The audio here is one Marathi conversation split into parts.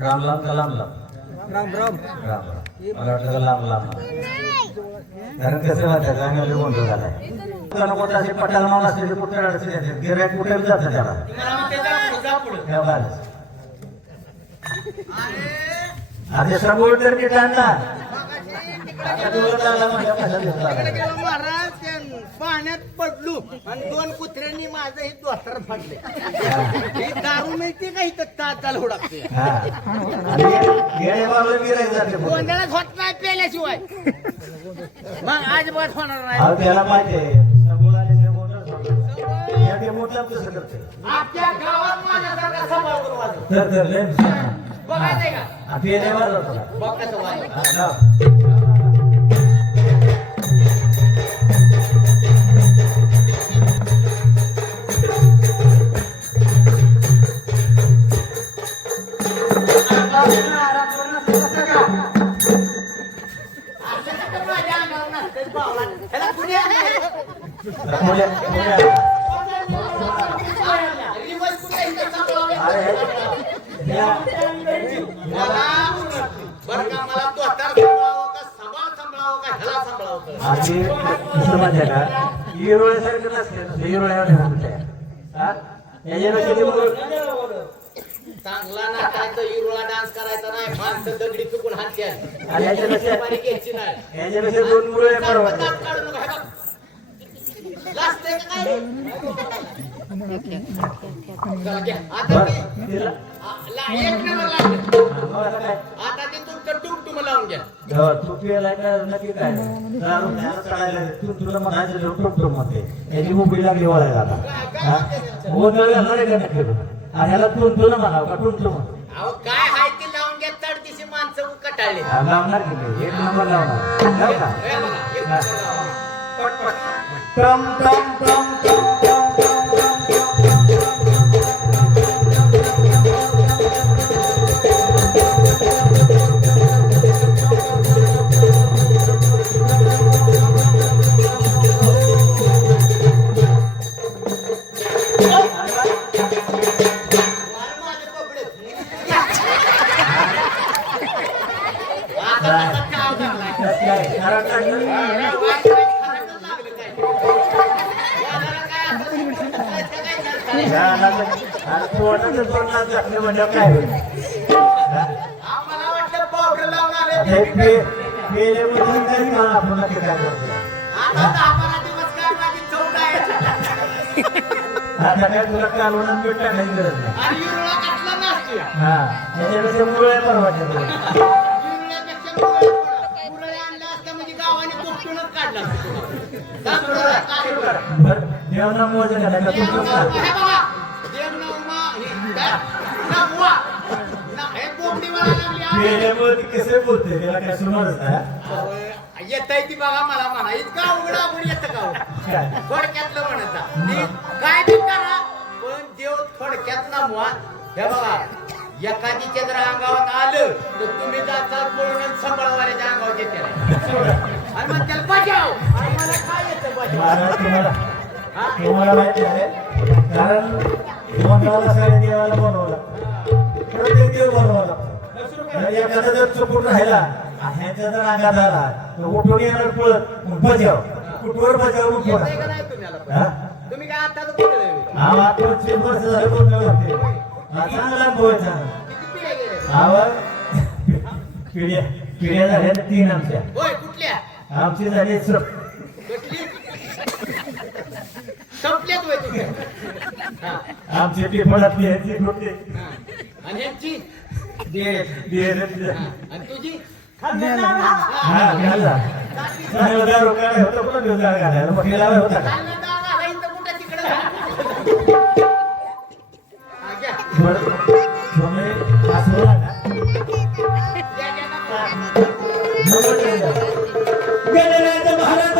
राम लांब का लांब लांब? राम राम. राम राम. मला वाटलं का लांब लांब? कारण कसं माहिती चांगला गोंधळ झालाय. कुठं ना कुठं असे पटाला मावून असलेले कुठे अडचणी गिऱ्हाईक कुठे जातं त्याला. हे. अरे समोर तर नीट आणला आता तुला चालला माझ्या पाण्यात पडलो आणि दोन कुत्र्यांनी माझं हे दोस्तर फाडले. ही दारू मिळते का इथं? ताताला हा. पुढे. गोंधळच होत नाही पेल्याशिवाय. मग अजिबात होणार नाही. त्याला माहिती आहे. गोंधळ आपल्या गावात माझ्यासारखा. बघायचंय का? बघ कसं Berkah malam tuh, sabar चांगला नाचायचं डान्स करायचा नाही माणसं दगडी चुकून हात घ्यायची नाही याच्यापेक्षा दोन मुळे परवडतात दात काढू नका, हे बघ. लाजतंय का काय? चला घ्या. आता मी- बरं, तिला- आ, ला- एक नंबर लागलं. हा, मग आता काय आता ते तुमचं टुमटुम लावून घ्या हो, तू पियाला का नक्की काय दारू काढायला तू तुला म्हणायचं मध्ये याची मुंबई लागली वळायला आता हा? गोंधळ घालणार आहे का नक्की आणि ह्याला तू तुला म्हणावं का? टुम टुम अहो काय हाय ते लावून घ्या चढतीशी माणसं कटाळले हा, लावणार की नाही? एक नंबर लावणार. का? टम टम टम टम. पेल्यामधून काही मला आपण नक्की काय करतो आता काय काय तुला कालवण मीठ टाकायची गरज नाही. हा त्याच्यापेक्षा मुळे परवाच्या युरोल्यापेक्षा मुरळी पडा. काय? नववा. न- बोबडी मला लागली आहे. पेल्यामध्ये कसे बोलते त्याला काय सुमारच नाही? अहो, येतंय ती बघा मला म्हणा इतका अवघड अवघड येतं का हो? काय थोडक्यातलं म्हणता ती काय बी करा पण देव थोडक्यात नमवा हे बघा एखादीच्या जर अंगावर आलं तर तुम्ही पळून आणि संबळवाल्याच्या अंगावर येते आणि मग त्याला बजाव मला काय येतं बजाव? तुम्हाला माहिती आहे कारण मंडळाला सगळ्या देवाला बनवलं प्रत्येक देव बनवला जर एखादा जर चुकून राहिला ह्याच्या जर अंगात आला तर उठून येणार पळत बजाव कुठवर बजाव उठवा येतंय तुम्ही काय आता हा आपण तीन वर्ष झालं बोलणं लागते चांगला बोलायचा हा पिढ्या झाल्या तीन आमच्या आमची झाली संपल्यात होय तुझ्या हा. आमची टिपणातली ह्याची होते हा. आणि ह्यांची हा. आणि तुझी? घाला होता कुठं दारू घालायला मग गेला होता का? खाल्लं डाळ घालायचं तर कुठं तिकडं घाल. हा, घ्या. बरं. तुम्ही हसवला का द्या, द्या ना. गणराज महाराज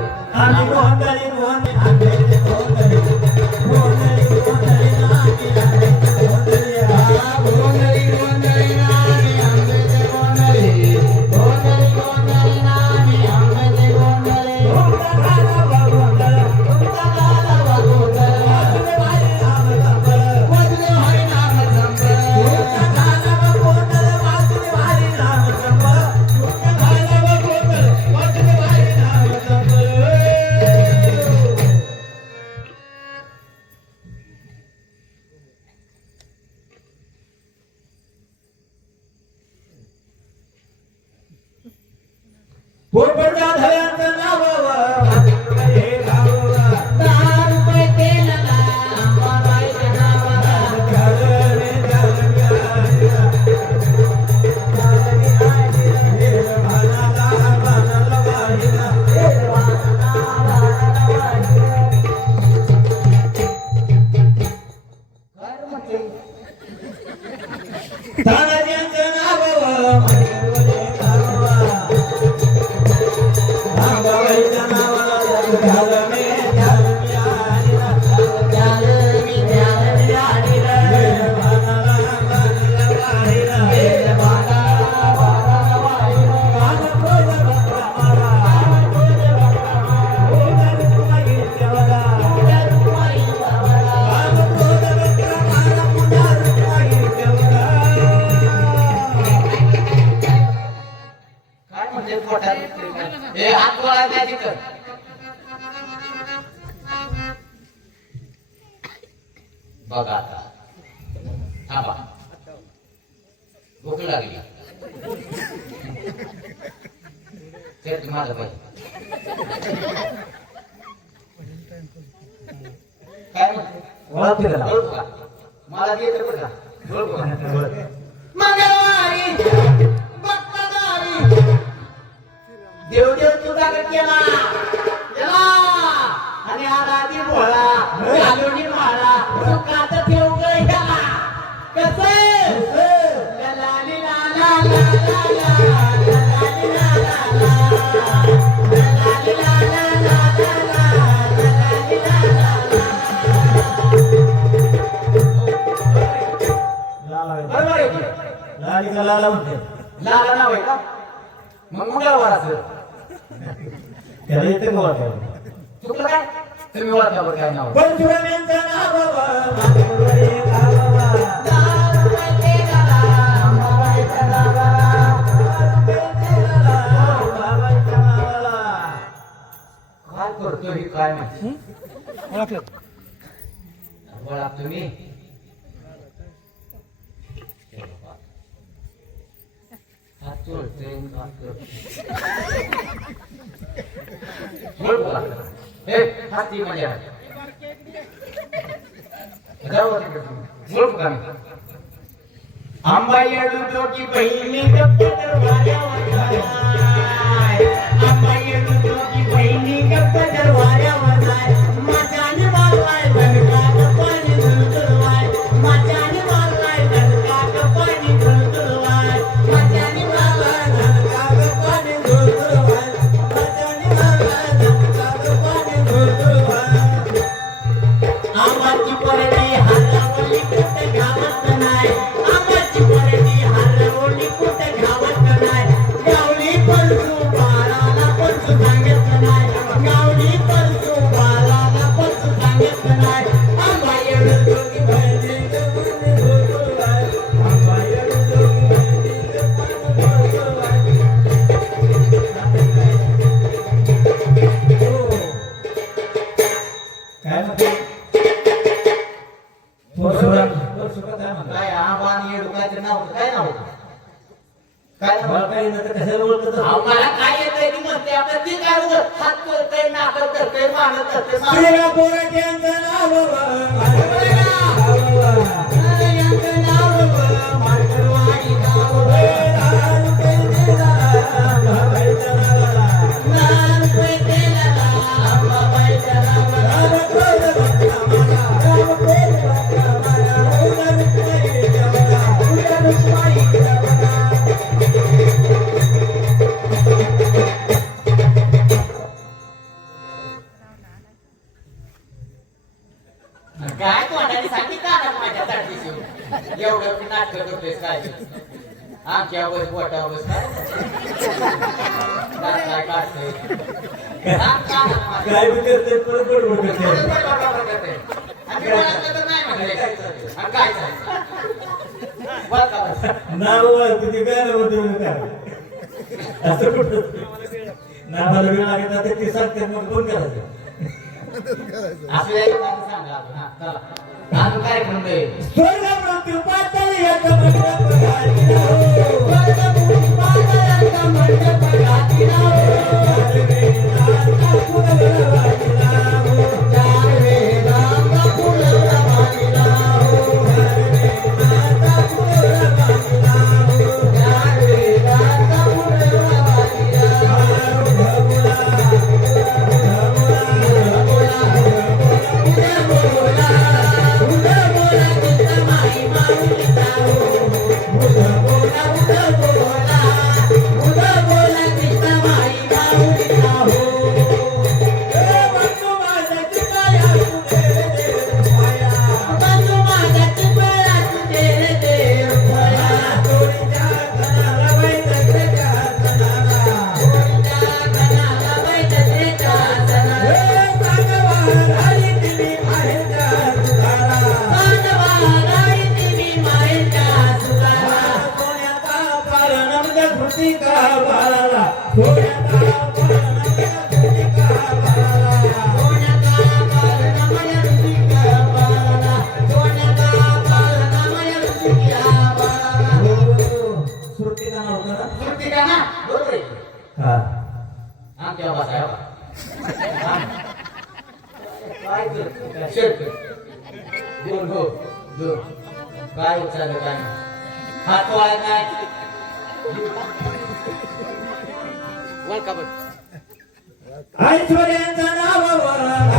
त्यामध्ये येतं आम्ही गोंधळी गोंधळी आंबेले पोपटच्या धव्यांचं नाव हे नाव द्या तिथं बघा आता. थांबा. भूक लागली. तेच माझं पाहिजे काय? मला देव देव केला केला आणि आराधी भोळा घालून माळा सुखात ठेव गं ह्याला कसं ला ला लाला लाला लाला म्हणते लाला नाव आहे का मग मंगळवार असेल त्याला येते का ओळखायला? चुकलं काय? तुम्ही बरं काय नाव? नाव करतो ही काय माहिती? तुम्ही? हात हात. बोल बोला. हे, हाती मध्ये आहे. जाऊ आता तिकडे. बोल बोला. आंबा येडू डोकी बहिणी गप्प दरवाऱ्यावर जाय. आंबा येडू डोकी बहिणी गप्प दरवाऱ्यावर जाय. माझ्याने वाळलाय জীবনে आंबा आणि येडूकाचं नाव होतं? काय नाव होतं? काय नाव मला होतं? काही नंतर कशाला ओळखत अहो, मला काय येतंय ती म्हणते आपलं ती काय उगाच हात करतंय नाकं करतंय मागं करतंय मागं श्रीरा पोराट्यांचं नाव बस काय काय बी करते परत परत करते काय. नाव ओळखते ते काय नव्हतं काय असं कुठं? नावाला वेळ लागत आता ते सांगते मग कोण करायचं. असं एक गाणं सांगा अजून. हा, चला. अजून कार्यक्रम दे. स्वर्ग मृत्यू पाताळ याचा काय चाललं काय. हात वाळत नाही बोल का बघ ऐश्वर्यांचा नावावर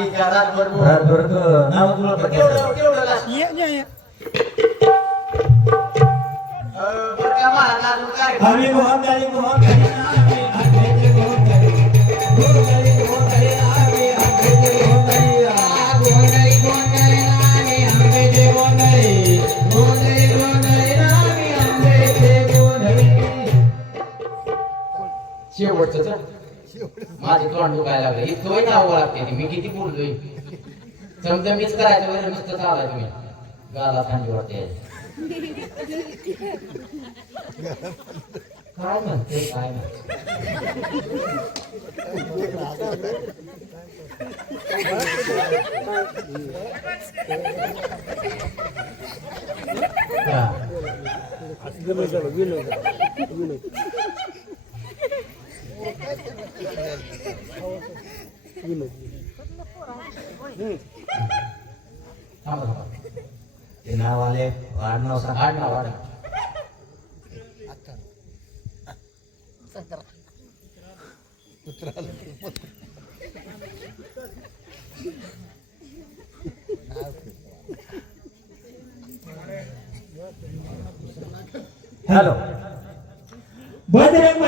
बस बाकी घरात बरोबर रातभर नाव तुला केवढं केवढं आम्ही मोहनदारी मोहनदारी आम्ही शेवटचं माझी तोंड दुखायला लागलं. इतकं नाव लागते ती. मी किती बोललोय समजा मीच करायचं वगैरे नुसतं चालाय तुम्ही गाला थंडी वाटते. काय म्हणते काय म्हणते? हा. थांबा, थांबा. ते नाव आले आडनाव सांग आडनाव, आडनाव. हॅलो बजरंग